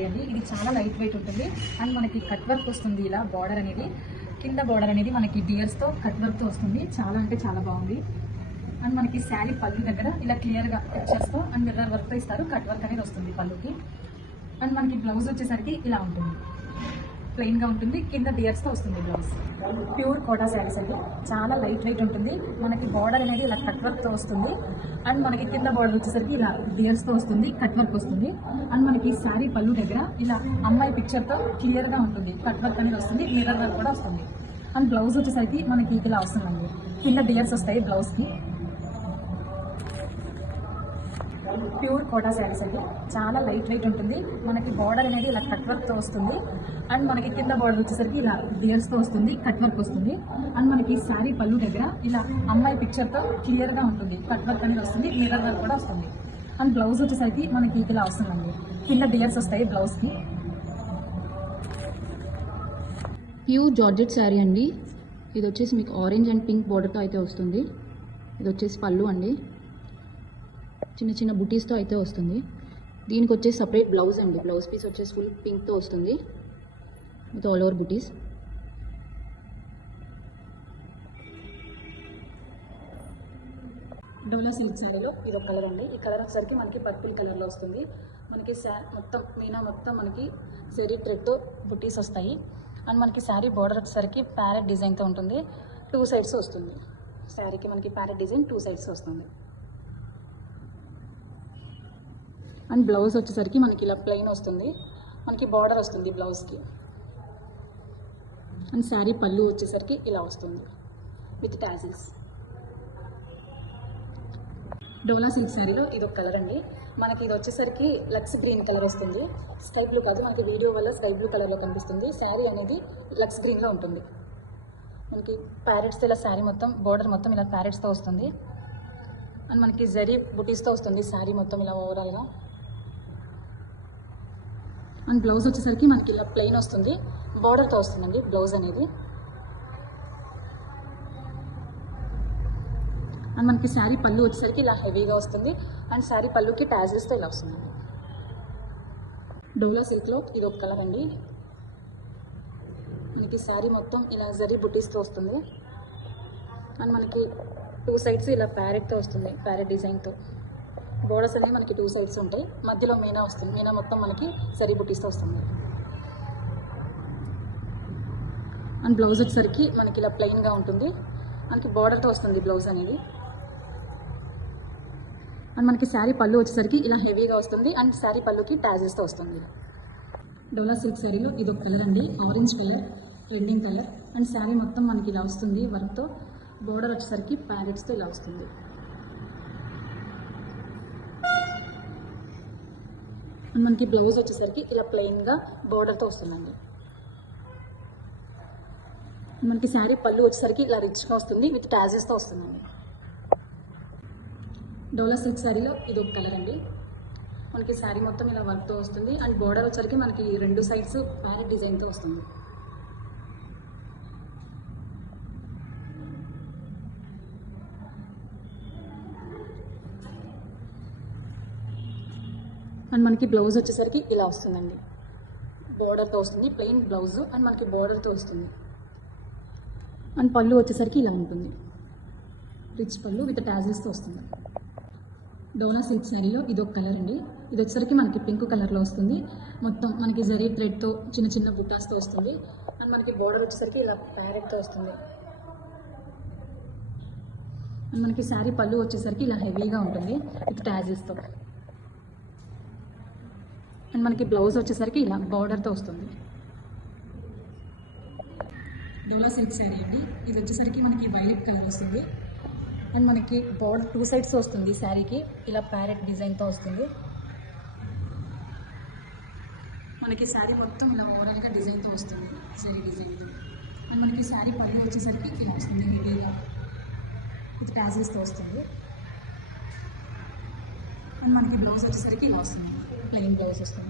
శారీ అండి. ఇది చాలా లైట్ వెయిట్ ఉంటుంది అండ్ మనకి కట్ వర్క్ వస్తుంది. ఇలా బార్డర్ అనేది కింద బార్డర్ అనేది మనకి డియర్స్తో కట్ వర్క్తో వస్తుంది. చాలా అంటే చాలా బాగుంది. అండ్ మనకి శారీ పళ్ళు దగ్గర ఇలా క్లియర్గా పిక్చర్స్తో అండ్ మిర్రర్ వర్క్తో ఇస్తారు. కట్ వర్క్ అనేది వస్తుంది పళ్ళుకి. అండ్ మనకి బ్లౌజ్ వచ్చేసరికి ఇలా ఉంటుంది, ప్లెయిన్గా ఉంటుంది, కింద డియర్స్తో వస్తుంది బ్లౌజ్. ప్యూర్ కోటా శారీస్ అండి. చాలా లైట్ వెయిట్ ఉంటుంది. మనకి బార్డర్ అనేది ఇలా కట్ వర్క్తో వస్తుంది అండ్ మనకి కింద బార్డర్ వచ్చేసరికి ఇలా డియర్స్తో వస్తుంది, కట్ వర్క్ వస్తుంది. అండ్ మనకి శారీ పళ్ళు దగ్గర ఇలా అమ్మాయి పిక్చర్తో క్లియర్గా ఉంటుంది, కట్ వర్క్ అనేది వస్తుంది, మిర్రర్ వర్క్ కూడా వస్తుంది. అండ్ బ్లౌజ్ వచ్చేసరికి మనకి ఇలా వస్తుందండి, కింద డియర్స్ వస్తాయి బ్లౌజ్కి. ప్యూర్ కోటా శారీస్ అండి. చాలా లైట్ వెయిట్ ఉంటుంది. మనకి బార్డర్ అనేది ఇలా కట్ వర్క్తో వస్తుంది అండ్ మనకి కింద బార్డర్ వచ్చేసరికి ఇలా డియర్స్తో వస్తుంది, కట్ వర్క్ వస్తుంది. అండ్ మనకి శారీ పళ్ళు దగ్గర ఇలా అమ్మాయి పిక్చర్తో క్లియర్గా ఉంటుంది, కట్ వర్క్ అనేది వస్తుంది, మిర్రర్ వర్క్ కూడా వస్తుంది. అండ్ బ్లౌజ్ వచ్చేసరికి మనకి ఇలా వస్తుందండి, కింద డియర్స్ వస్తాయి బ్లౌజ్కి. ప్యూర్ జార్జెట్ శారీ అండి. ఇది వచ్చేసి మీకు ఆరెంజ్ అండ్ పింక్ బార్డర్తో అయితే వస్తుంది. ఇది వచ్చేసి పళ్ళు అండి, చిన్న చిన్న బుటీస్తో అయితే వస్తుంది. దీనికి వచ్చేసి సపరేట్ బ్లౌజ్ అండి. బ్లౌజ్ పీస్ వచ్చేసి ఫుల్ పింక్తో వస్తుంది with all over buttis. Dola silk శారీలో ఇది ఒక కలర్ అండి. ఈ కలర్ వచ్చేసరికి మనకి పర్పుల్ కలర్లో వస్తుంది. మనకి మొత్తం మీనా మొత్తం మనకి జరీ థ్రెడ్తో బుటీస్ వస్తాయి అండ్ మనకి శారీ బార్డర్ వచ్చేసరికి ప్యారెట్ డిజైన్తో ఉంటుంది. 2 సైడ్స్ వస్తుంది శారీకి. మనకి ప్యారెట్ డిజైన్ 2 సైడ్స్ వస్తుంది. అండ్ బ్లౌజ్ వచ్చేసరికి మనకి ఇలా ప్లెయిన్ వస్తుంది, మనకి బార్డర్ వస్తుంది బ్లౌజ్కి. అండ్ శారీ పళ్ళు వచ్చేసరికి ఇలా వస్తుంది విత్ టాజిల్స్. డోలా సిల్క్ శారీలో ఇది ఒక కలర్ అండి. మనకి ఇది వచ్చేసరికి లక్స్ గ్రీన్ కలర్ వస్తుంది. స్కై బ్లూ కాదు, మనకి వీడియో వల్ల స్కై బ్లూ కలర్లో కనిపిస్తుంది. శారీ అనేది లక్స్ గ్రీన్లో ఉంటుంది. మనకి ప్యారెట్స్తో ఇలా శారీ మొత్తం బార్డర్ మొత్తం ఇలా ప్యారెట్స్తో వస్తుంది అండ్ మనకి జరీ బుటీస్తో వస్తుంది శారీ మొత్తం ఇలా ఓవరాల్గా. అండ్ బ్లౌజ్ వచ్చేసరికి మనకి ఇలా ప్లెయిన్ వస్తుంది, బార్డర్తో వస్తుందండి బ్లౌజ్ అనేది. అండ్ మనకి శారీ పళ్ళు వచ్చేసరికి ఇలా హెవీగా వస్తుంది అండ్ శారీ పళ్ళుకి టాజిల్స్తో ఇలా వస్తుందండి. డోలా సిల్క్లో ఇది ఒక కలర్ అండి. మనకి శారీ మొత్తం ఇలా జరీ బుటీస్తో వస్తుంది అండ్ మనకి 2 సైడ్స్ ఇలా ప్యారెట్తో వస్తుంది, ప్యారెట్ డిజైన్తో. బోర్డర్స్ అనేవి మనకి 2 సైడ్స్ ఉంటాయి, మధ్యలో మీనా వస్తుంది. మీనా మొత్తం మనకి జరీ బుటీస్తో వస్తుంది. అండ్ బ్లౌజ్ వచ్చేసరికి మనకి ఇలా ప్లెయిన్గా ఉంటుంది, మనకి బార్డర్తో వస్తుంది బ్లౌజ్ అనేది. అండ్ మనకి శారీ పళ్ళు వచ్చేసరికి ఇలా హెవీగా వస్తుంది అండ్ శారీ పళ్ళుకి టాజిల్స్తో వస్తుంది. డోలా సిల్క్ శారీలో ఇది ఒక కలర్ అండి, orange colour, trending colour. And sari మొత్తం మనకి ఇలా వస్తుంది వర్క్తో. బార్డర్ వచ్చేసరికి ప్యారెట్స్తో ఇలా వస్తుంది. అండ్ మనకి బ్లౌజ్ వచ్చేసరికి ఇలా ప్లెయిన్గా బార్డర్తో వస్తుందండి. మనకి శారీ పళ్ళు వచ్చేసరికి ఇలా రిచ్గా వస్తుంది విత్ టాజిల్స్తో వస్తుందండి. డోలా సిల్క్ శారీలో ఇది ఒక కలర్ అండి. మనకి శారీ మొత్తం ఇలా వర్క్తో వస్తుంది అండ్ బార్డర్ వచ్చేసరికి మనకి 2 సైడ్స్ ప్యారెట్ డిజైన్తో వస్తుంది. అండ్ మనకి బ్లౌజ్ వచ్చేసరికి ఇలా వస్తుందండి, బార్డర్తో వస్తుంది, ప్లెయిన్ బ్లౌజ్ అండ్ మనకి బార్డర్తో వస్తుంది. అండ్ పళ్ళు వచ్చేసరికి ఇలా ఉంటుంది, రిచ్ పళ్ళు విత్ టాజిల్స్తో వస్తుంది. డోలా సిల్క్ శారీలో ఇది ఒక కలర్ అండి. ఇది వచ్చేసరికి మనకి పింక్ కలర్లో వస్తుంది. మొత్తం మనకి జరీ థ్రెడ్తో చిన్న చిన్న బుట్టాస్తో వస్తుంది అండ్ మనకి బార్డర్ వచ్చేసరికి ఇలా ప్యారెట్తో వస్తుంది. అండ్ మనకి శారీ పళ్ళు వచ్చేసరికి ఇలా హెవీగా ఉంటుంది విత్ టాజిల్స్తో. అండ్ మనకి బ్లౌజ్ వచ్చేసరికి ఇలా బార్డర్తో వస్తుంది. డోలా సిల్క్ శారీ అండి. ఇది వచ్చేసరికి మనకి వైలెట్ కలర్ వస్తుంది అండ్ మనకి బార్డర్ 2 సైడ్స్ వస్తుంది శారీకి, ఇలా ప్యారెట్ డిజైన్తో వస్తుంది. మనకి శారీ మొత్తం ఇలా ఓవరాల్గా డిజైన్తో వస్తుంది, శారీ డిజైన్తో. అండ్ మనకి శారీ పళ్ళు వచ్చేసరికి ఇలా వస్తుంది హెవీగా విత్ టాజిల్స్తో వస్తుంది. అండ్ మనకి బ్లౌజ్ వచ్చేసరికి ఇలా వస్తుంది, ప్లెయిన్ బ్లౌజ్ వస్తుంది.